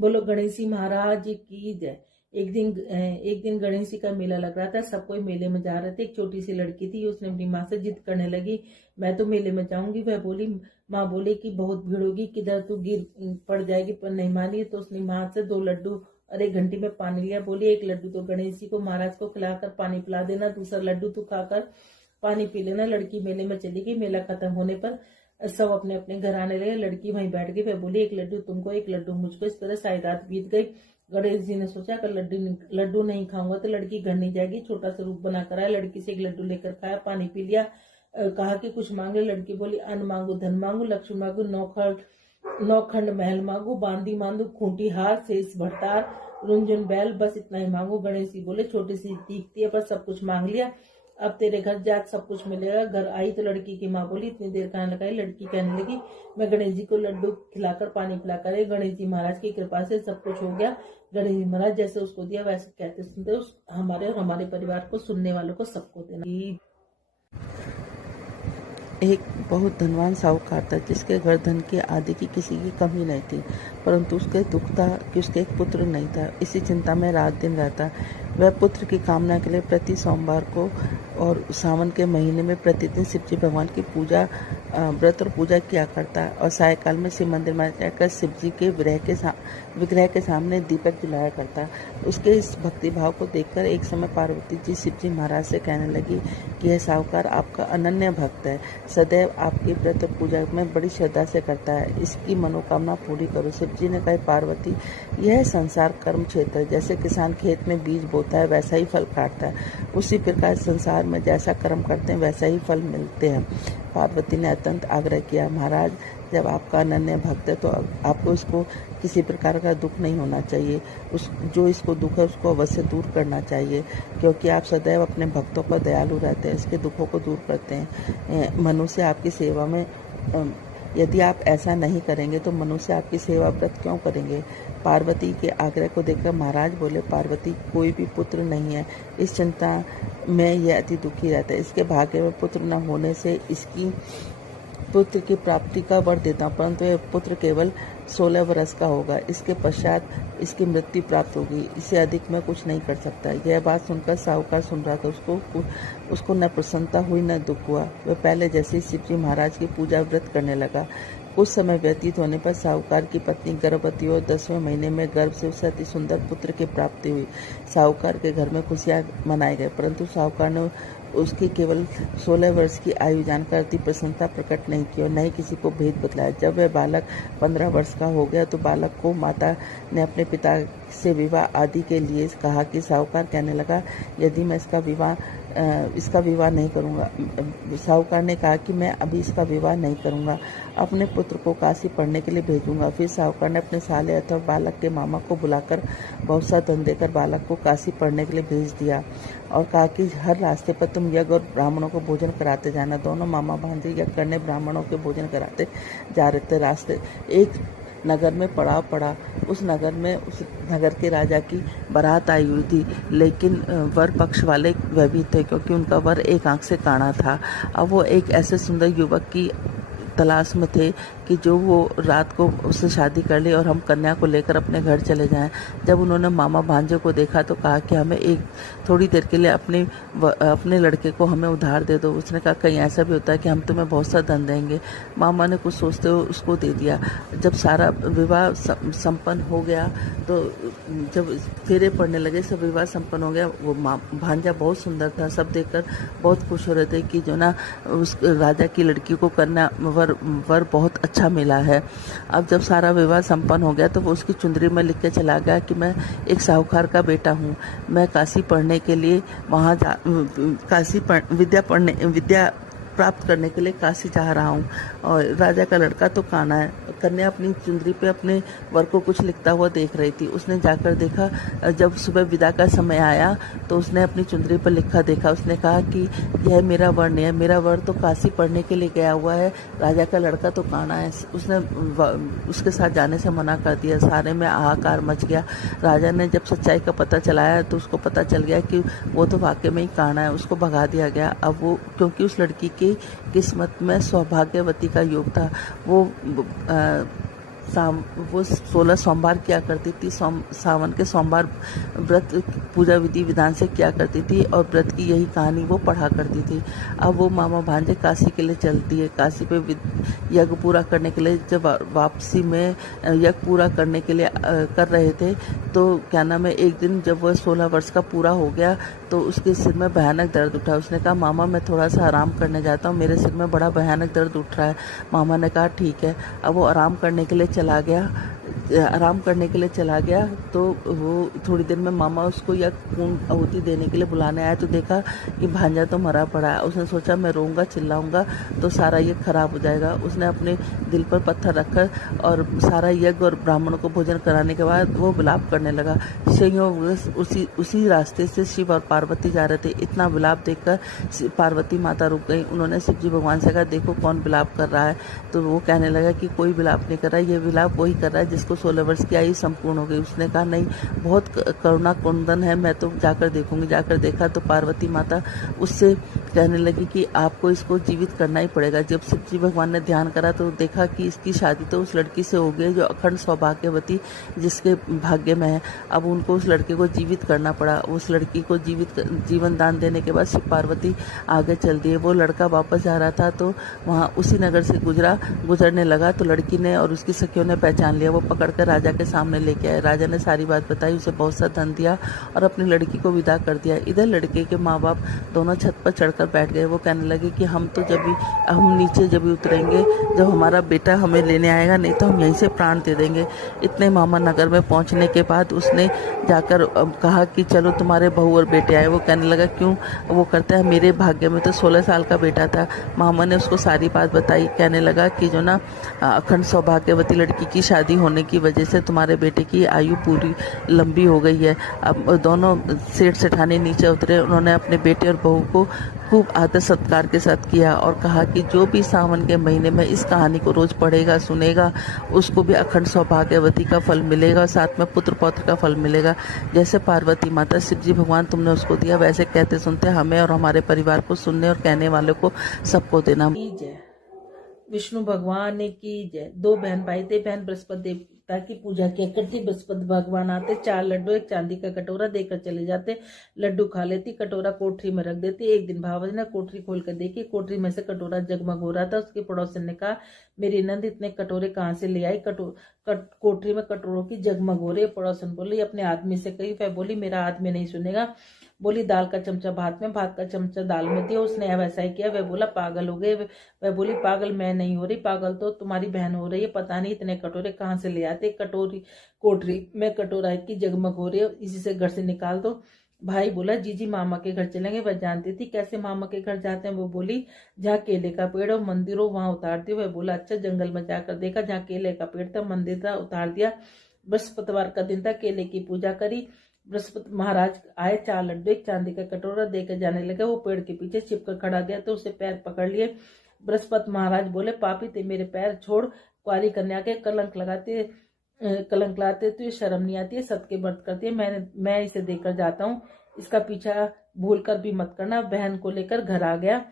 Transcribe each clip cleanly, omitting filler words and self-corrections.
बोलो गणेश जी महाराज की जय। एक दिन गणेश जी का मेला लग रहा था, सब कोई मेले में जा रहे थे। एक छोटी सी लड़की थी, उसने अपनी माँ से जिद करने लगी, मैं तो मेले में जाऊंगी। वह बोली, माँ बोली कि बहुत भीड़ होगी, किधर तू गिर पड़ जाएगी, पर नहीं मानी। तो उसने माँ से 2 लड्डू और 1 घंटी में पानी लिया। बोली 1 लड्डू तो गणेश जी को महाराज को खिलाकर पानी पिला देना, दूसरा लड्डू तू खाकर पानी पी लेना। लड़की मेले में चली गई। मेला खत्म होने पर सब अपने अपने घर आने लगे। लड़की वहीं बैठ गई। वह बोली 1 लड्डू तुमको, 1 लड्डू मुझको। इस तरह सारी रात बीत गई। गणेश जी ने सोचा कि लड्डू नहीं खाऊंगा तो लड़की घर नहीं जाएगी। छोटा सा रूप बनाकर आया, लड़की से 1 लड्डू लेकर खाया, पानी पी लिया। कहा कि कुछ मांगे। लड़की बोली, अन्न मांगू, धन मांगू, लक्ष्मी मांगू, नौखंड महल मांगू, बांदी मांगू, खूंटी हार, शेष भरतार, रुंझुन बैल, बस इतना ही मांगू। गणेश जी बोले, छोटी सी दिखती है पर सब कुछ मांग लिया, अब तेरे घर जा सब कुछ मिलेगा। घर आई तो लड़की की माँ बोली, इतनी देर कहाँ लगाई। लड़की कहने लगी, मैं गणेश जी को लड्डू खिलाकर पानी पिलाकर गणेश जी महाराज की कृपा से सब कुछ हो गया। गणेश जी महाराज जैसे उसको दिया वैसे कहते सुनते हमारे और हमारे परिवार को, सुनने वालों को, सबको देना। एक बहुत धनवान साहूकार था जिसके घर धन की आदि की किसी की कमी नहीं थी, परंतु उसके दुख था कि उसके एक पुत्र नहीं था। इसी चिंता में रात दिन रहता। वह पुत्र की कामना के लिए प्रति सोमवार को और सावन के महीने में प्रतिदिन शिवजी भगवान की पूजा, व्रत और पूजा किया करता और सायकाल में शिव मंदिर में जाकर शिवजी के विग्रह के सामने दीपक जलाया करता। उसके इस भक्ति भाव को देखकर एक समय पार्वती जी शिवजी महाराज से कहने लगी कि यह साहूकार आपका अनन्य भक्त है, सदैव आपकी व्रत और पूजा में बड़ी श्रद्धा से करता है, इसकी मनोकामना पूरी करो। शिवजी ने कहा, पार्वती, यह संसार कर्म क्षेत्र है। जैसे किसान खेत में बीज बोता है वैसा ही फल काटता है, उसी प्रकार संसार में जैसा कर्म करते हैं वैसा ही फल मिलते हैं। पार्वती ने अत्यंत आग्रह किया, महाराज जब आपका अनन्य भक्त है तो आपको इसको किसी प्रकार का दुख नहीं होना चाहिए। जो इसको दुख है उसको अवश्य दूर करना चाहिए, क्योंकि आप सदैव अपने भक्तों पर दयालु रहते हैं, इसके दुखों को दूर करते हैं। मनुष्य आपकी सेवा में, यदि आप ऐसा नहीं करेंगे तो मनुष्य आपकी सेवा व्रत क्यों करेंगे। पार्वती के आग्रह को देखकर महाराज बोले, पार्वती, कोई भी पुत्र नहीं है, इस चिंता में यह अति दुखी रहता है। इसके भाग्य में पुत्र न होने से इसकी पुत्र की प्राप्ति का वर देता हूँ, परंतु यह पुत्र केवल 16 वर्ष का होगा, इसके पश्चात इसकी मृत्यु प्राप्त होगी, इससे अधिक मैं कुछ नहीं कर सकता। यह बात सुनकर साहूकार सुन रहा था। उसको न प्रसन्नता हुई न दुख हुआ। वह पहले जैसे ही शिवजी महाराज की पूजा व्रत करने लगा। कुछ समय व्यतीत होने पर साहूकार की पत्नी गर्भवती और 10वें महीने में गर्भ से उसे अति सुंदर पुत्र की प्राप्ति हुई। साहूकार के घर में खुशियां मनाए गए, परंतु साहूकार ने उसकी केवल 16 वर्ष की आयु जानकर अति प्रसन्नता प्रकट नहीं की और न ही किसी को भेद बतलाया। जब वह बालक 15 वर्ष का हो गया तो बालक को माता ने अपने पिता से विवाह आदि के लिए कहा कि साहूकार कहने लगा, यदि मैं इसका विवाह नहीं करूंगा। साहूकार ने कहा कि मैं अभी इसका विवाह नहीं करूंगा, अपने पुत्र को काशी पढ़ने के लिए भेजूंगा। फिर साहूकार ने अपने साले अथवा बालक के मामा को बुलाकर बहुत सा धन देकर बालक को काशी पढ़ने के लिए भेज दिया और कहा कि हर रास्ते पर तुम यज्ञ और ब्राह्मणों को भोजन कराते जाना। दोनों मामा भांजे यज्ञ करने ब्राह्मणों के भोजन कराते जा रहे थे। रास्ते एक नगर में पड़ाव पड़ा। उस नगर के राजा की बारात आई हुई थी, लेकिन वर पक्ष वाले वह भी थे, क्योंकि उनका वर एक आंख से काना था। अब वो एक ऐसे सुंदर युवक की तलाश में थे कि जो वो रात को उससे शादी कर ले और हम कन्या को लेकर अपने घर चले जाएं। जब उन्होंने मामा भांजे को देखा तो कहा कि हमें एक थोड़ी देर के लिए अपने लड़के को हमें उधार दे दो। उसने कहा, कहीं ऐसा भी होता है कि हम तुम्हें बहुत सा धन देंगे। मामा ने कुछ सोचते हुए उसको दे दिया। जब सारा विवाह संपन्न हो गया तो जब फेरे पड़ने लगे, सब विवाह संपन्न हो गया। वो भांजा बहुत सुंदर था, सब देखकर बहुत खुश हो रहे थे कि जो ना उस राजा की लड़की को कन्या वर बहुत अच्छा मिला है। अब जब सारा विवाह संपन्न हो गया तो वो उसकी चुंदरी में लिख के चला गया कि मैं एक साहूकार का बेटा हूँ, मैं काशी पढ़ने के लिए वहाँ विद्या प्राप्त करने के लिए काशी जा रहा हूँ। और राजा का लड़का तो काना है। कन्या अपनी चुंदरी पे अपने वर को कुछ लिखता हुआ देख रही थी। उसने जाकर देखा, जब सुबह विदा का समय आया तो उसने अपनी चुंदरी पर लिखा देखा। उसने कहा कि यह मेरा वर नहीं है, मेरा वर तो काशी पढ़ने के लिए गया हुआ है, राजा का लड़का तो काना है। उसने उसके साथ जाने से मना कर दिया। सारे में हाहाकार मच गया। राजा ने जब सच्चाई का पता चलाया तो उसको पता चल गया कि वो तो वाकई में ही काना है। उसको भगा दिया गया। अब वो, क्योंकि उस लड़की की किस्मत में सौभाग्यवती का योग था, वो वो 16 सोमवार किया करती थी। सावन के सोमवार व्रत पूजा विधि विधान से किया करती थी और व्रत की यही कहानी वो पढ़ा करती थी। अब वो मामा भांजे काशी के लिए चलती है। काशी पे यज्ञ पूरा करने के लिए जब वापसी में यज्ञ पूरा करने के लिए कर रहे थे तो क्या नाम है, एक दिन जब वह 16 वर्ष का पूरा हो गया तो उसके सिर में भयानक दर्द उठा। उसने कहा मामा मैं थोड़ा सा आराम करने जाता हूँ, मेरे सिर में बड़ा भयानक दर्द उठ रहा है। मामा ने कहा ठीक है। अब वो आराम करने के लिए चला गया तो वो थोड़ी देर में मामा उसको या खून आहुति देने के लिए बुलाने आया तो देखा कि भांजा तो मरा पड़ा है। उसने सोचा मैं रोऊंगा चिल्लाऊंगा तो सारा यज्ञ खराब हो जाएगा। उसने अपने दिल पर पत्थर रखकर और सारा यज्ञ और ब्राह्मणों को भोजन कराने के बाद वो विलाप करने लगा। उसी रास्ते से शिव और पार्वती जा रहे थे। इतना विलाप देखकर पार्वती माता रुक गई। उन्होंने शिव जी भगवान से कहा देखो कौन विलाप कर रहा है। तो वो कहने लगा कि कोई विलाप नहीं कर रहा है, ये विलाप वही कर रहा है जिसको 16 वर्ष की आयु संपूर्ण हो गई। उसने कहा नहीं बहुत करुणा कुंदन है, मैं तो जाकर देखूंगी। जाकर देखा तो पार्वती माता उससे कहने लगी कि आपको इसको जीवित करना ही पड़ेगा। जब शिव जी भगवान ने ध्यान करा तो देखा कि इसकी शादी तो उस लड़की से हो गई जो अखंड सौभाग्यवती जिसके भाग्य में है। अब उनको उस लड़के को जीवित करना पड़ा। उस लड़की को जीवन दान देने के बाद शिव पार्वती आगे चल दिए। वो लड़का वापस जा रहा था तो वहाँ उसी नगर से गुजरने लगा तो लड़की ने और उसकी सखियों ने पहचान लिया। वो पकड़कर राजा के सामने लेके आए। राजा ने सारी बात बताई, उसे बहुत सा धन दिया और अपनी लड़की को विदा कर दिया। इधर लड़के के माँ बाप दोनों छत पर चढ़कर बैठ गए। वो कहने लगे कि हम नीचे जब भी उतरेंगे जब हमारा बेटा हमें लेने आएगा, नहीं तो हम यहीं से प्राण दे देंगे। इतने मामा नगर में पहुंचने के बाद उसने जाकर कहा कि चलो तुम्हारे बहू और बेटे आए। वो कहने लगा क्यों? वो करता है मेरे भाग्य में तो 16 साल का बेटा था। मामा ने उसको सारी बात बताई। कहने लगा कि जो ना अखंड सौभाग्यवती लड़की की शादी होने की वजह से तुम्हारे बेटे की आयु पूरी लंबी हो गई है। अब दोनों सेठ सेठानी नीचे उतरे। उन्होंने अपने बेटे और बहू को खूब आदर सत्कार के साथ किया और कहा कि जो भी सावन के महीने में इस कहानी को रोज पढ़ेगा सुनेगा उसको भी अखंड सौभाग्यवती का फल मिलेगा, साथ में पुत्र पौत्र का फल मिलेगा। जैसे पार्वती माता शिव जी भगवान तुमने उसको दिया वैसे कहते सुनते हमें और हमारे परिवार को सुनने और कहने वालों को सबको देना। जय विष्णु भगवान की जय। 2 बहन भाई थे। बहन बृहस्पति देवता की पूजा किया करती। बृहस्पति भगवान आते, 4 लड्डू एक चांदी का कटोरा देकर चले जाते। लड्डू खा लेती, कटोरा कोठरी में रख देती। एक दिन भावजी ने कोठरी खोल कर देखी, कोठरी में से कटोरा जगमग हो रहा था। उसके पड़ोसन ने कहा मेरी नंद इतने कटोरे कहाँ से ले आई? कोठरी में कटोरों की जगमग हो रही है। पड़ोसन बोली अपने आदमी से कही। वह बोली मेरा आदमी नहीं सुनेगा। बोली दाल का चमचा भात में, भात का चमचा दाल में दिया। उसने वैसा ही किया। वह बोला पागल हो गए। वह बोली पागल मैं नहीं हो रही, पागल तो तुम्हारी बहन हो रही है। पता नहीं इतने कटोरे कहाँ से ले आते। कोठरी में कटोरा की जगमग हो रही है, इसी से घर से निकाल दो। भाई बोला जीजी मामा के घर चलेंगे। वह जानती थी कैसे मामा के घर जाते हैं। वो बोली जहाँ केले का पेड़ और मंदिर हो वहां उतारती। वह बोला अच्छा। जंगल में जाकर देखा, जहाँ केले का पेड़ था मंदिर था, उतार दिया। बृहस्पतिवार का दिन था। केले की पूजा करी। बृहस्पति महाराज आए, 4 लड्डू एक चांदी का कटोरा देकर जाने लगे। वो पेड़ के पीछे छिपकर खड़ा गया तो उसे पैर पकड़ लिए। बृहस्पति महाराज बोले पापी ते मेरे पैर छोड़, कुंवारी कन्या के कलंक लाते तो ये शर्म नहीं आती है, सत के व्रत करती है। मैं इसे देकर जाता हूँ, इसका पीछा भूल कर भी मत करना। बहन को लेकर घर आ गया।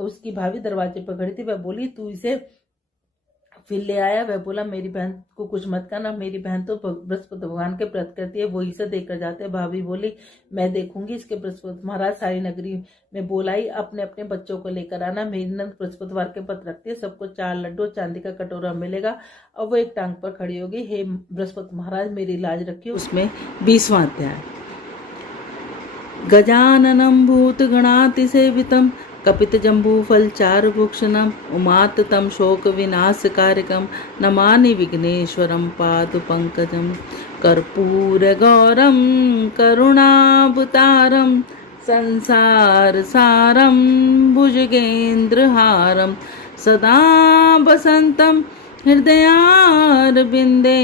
उसकी भाभी दरवाजे पर खड़ी थी। वह बोली तू इसे फिर ले आया? वह बोला मेरी बहन को कुछ मत करना, मेरी बहन तो बृहस्पति भगवान के व्रत करती है, वो इसे देकर जाते हैं। भाभी बोली मैं देखूंगी इसके। बृहस्पति महाराज सारी नगरी में बोलाई अपने अपने बच्चों को लेकर आना, मेरी नंद बृहस्पतिवार के व्रत रखती है, सबको 4 लड्डू चांदी का कटोरा मिलेगा। अब वो एक टांग पर खड़ी होगी, हे बृहस्पति महाराज मेरी लाज रखियो। उसमें 20वां अध्याय। गजाननं भूतगणातिसेवितं कपितजम्बूफलचारुभूषणम् उमात्तं शोकविनाशकारकं नमामि विघ्नेश्वरं पादपङ्कजं। कर्पूरगौरं करुणावतारं संसारसारं भुजगेन्द्रहारं सदा वसन्तं हृदयारविन्दे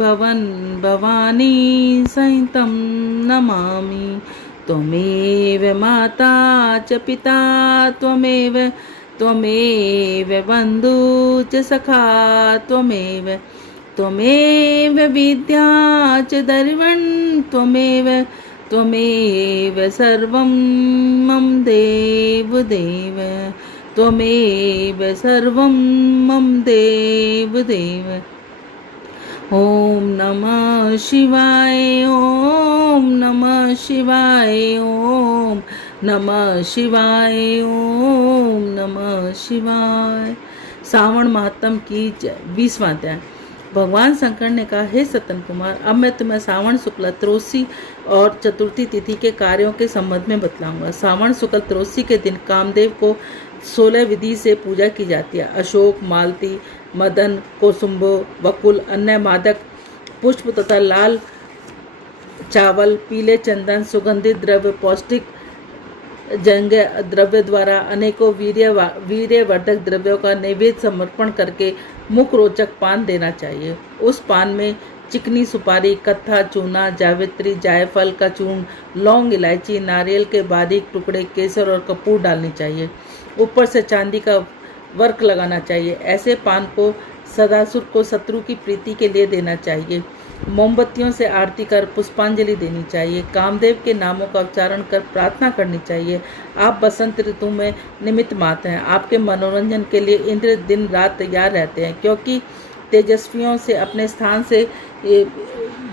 भवन भवानी सहितं नमामि। त्वमेव माता च पिता त्वमेव बन्धु च सखा त्वमेव विद्या च दर्वन् त्वमेव सर्वं मम देव त्वमेव सर्वं मम देव। ओम नमः शिवाय, ओम नमः शिवाय, ओम नमः शिवाय, ओम नमः शिवाय। सावन महात्म की जय। 20वां अध्याय। भगवान शंकर ने कहा, हे सतन कुमार, अब मैं तुम्हें सावन शुक्ल त्रयोदशी और चतुर्थी तिथि के कार्यों के संबंध में बतलाऊंगा। सावन शुक्ल त्रयोदशी के दिन कामदेव को 16 विधि से पूजा की जाती है। अशोक, मालती, मदन, कोसुम्बो, बकुल, अन्य मादक पुष्प तथा लाल चावल, पीले चंदन, सुगंधित द्रव्य, पौष्टिक जंग द्रव्य द्वारा अनेकों वीर्यवर्धक द्रव्यों का नैवेद्य समर्पण करके मुख रोचक पान देना चाहिए। उस पान में चिकनी सुपारी, कत्था, चूना, जावित्री, जायफल का चूर्ण, लौंग, इलायची, नारियल के बारीक टुकड़े, केसर और कपूर डालनी चाहिए। ऊपर से चांदी का वर्क लगाना चाहिए। ऐसे पान को सदासुर को शत्रु की प्रीति के लिए देना चाहिए। मोमबत्तियों से आरती कर पुष्पांजलि देनी चाहिए। कामदेव के नामों का उच्चारण कर प्रार्थना करनी चाहिए। आप बसंत ऋतु में निमित्त मात्र हैं। आपके मनोरंजन के लिए इंद्र दिन रात तैयार रहते हैं, क्योंकि तेजस्वियों से अपने स्थान से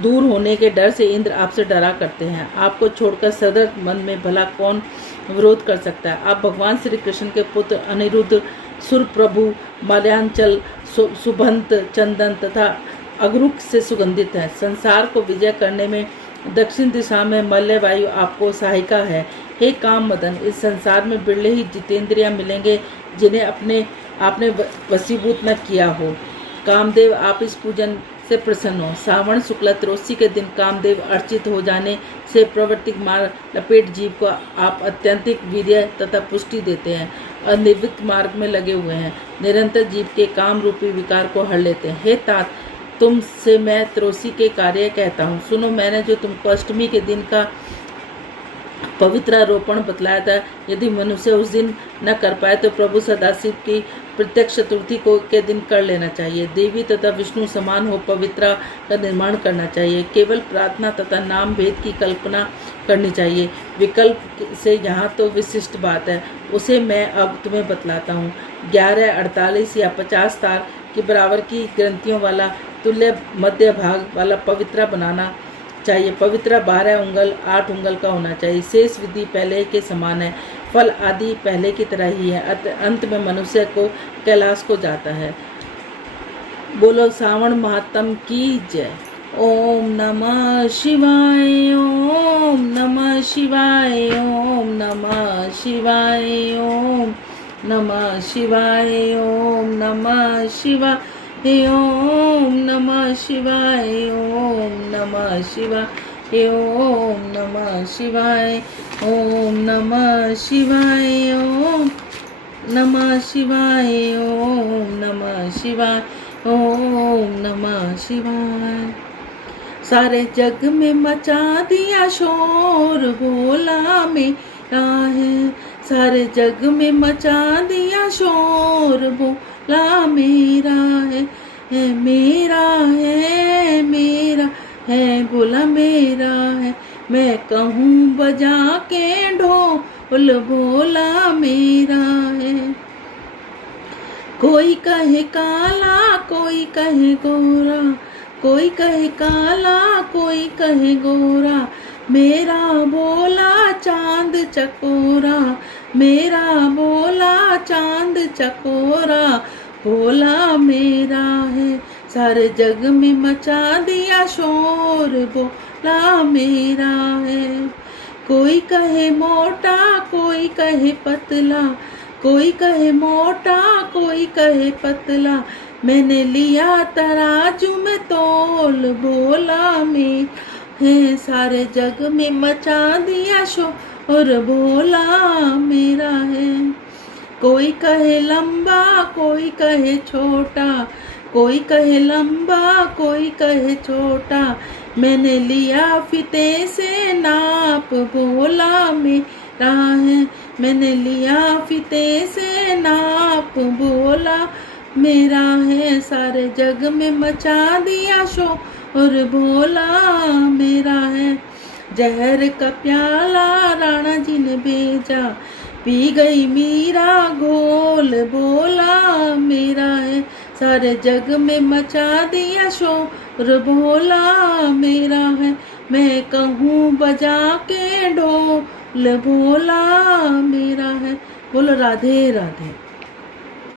दूर होने के डर से इंद्र आपसे डरा करते हैं। आपको छोड़कर सदर्थ मन में भला कौन विरोध कर सकता है। आप भगवान श्री कृष्ण के पुत्र अनिरुद्ध, सुर प्रभु, मलयांचल, सुभंत, चंदन तथा अगरुक से सुगंधित है। संसार को विजय करने में दक्षिण दिशा में मल्य वायु आपको सहायिका है। हे काम मदन, इस संसार में बिरले ही जितेंद्रियां मिलेंगे जिन्हें आपने वशीभूत न किया हो। कामदेव, आप इस पूजन से प्रसन्न हो। सावन शुक्ल त्रयोदशी के दिन कामदेव अर्चित हो जाने से प्रवृत्ति मार्ग लपेट जीव को आप अत्यंतिक वीर्य तथा पुष्टि देते हैं और निर्वृत्त मार्ग में लगे हुए हैं। निरंतर जीव के काम रूपी विकार को हर लेते हैं। हे तात, तुमसे मैं त्रयोदशी के कार्य कहता हूँ। सुनो, मैंने जो तुमको अष्टमी के दिन का पवित्रारोपण बतलाया था, यदि मनुष्य उस दिन न कर पाए तो प्रभु सदाशिव की प्रत्यक्ष चतुर्थी को के दिन कर लेना चाहिए। देवी तथा विष्णु समान हो पवित्रा का निर्माण करना चाहिए। केवल प्रार्थना तथा नाम भेद की कल्पना करनी चाहिए। विकल्प से यहाँ तो विशिष्ट बात है, उसे मैं अब तुम्हें बतलाता हूँ। 11, 48 या 50 तार के बराबर की ग्रंथियों वाला तुल्य मध्य भाग वाला पवित्रा बनाना चाहिए। पवित्रा 12 उंगल 8 उंगल का होना चाहिए। शेष विधि पहले के समान है। फल आदि पहले की तरह ही है। अंत में मनुष्य को कैलाश को जाता है। बोलो सावन महात्म की जय। ओम नमः शिवाय, ओम नमः शिवाय, ओम नमः शिवाय, ओम नमः शिवाय, ओम नमः शिवाय, ओम नमः शिवाय, ओम नमः शिवाय, ओम नमः शिवाय, ओम नमः शिवाय, ओम नमः शिवाय, ओम नमः शिवाय, ओम नमः शिवाय। सारे जग में मचा दिया शोर, बोला मेरा है। सारे जग में मचा दिया शोर, बोला मेरा है, मेरा है, मेरा है, बोला मेरा है। मैं कहूँ बजा के ढोल, बोला मेरा है। कोई कहे काला, कोई कहे गोरा, कोई कहे काला, कोई कहे गोरा, मेरा बोला चांद चकोरा, मेरा बोला चांद चकोरा, बोला मेरा है। सारे जग में मचा दिया शोर, बोला मेरा है। कोई कहे मोटा, कोई कहे पतला, कोई कहे मोटा, कोई कहे पतला, मैंने लिया तराजू में तोल, बोला मेरा है। सारे जग में मचा दिया शोर, बोला मेरा है। कोई कहे लंबा, कोई कहे छोटा, कोई कहे लंबा, कोई कहे छोटा, मैंने लिया फीते से नाप, बोला मेरा है। मैंने लिया फीते से नाप, बोला मेरा है। सारे जग में मचा दिया शोर, बोला मेरा है। जहर का प्याला राणा जी ने भेजा, पी गई मीरा घोल, बोला मेरा है। सारे जग में मचा दिया शोर, भोला मेरा है, मैं कहूँ बजा के ढोल भोला मेरा है। बोलो राधे राधे।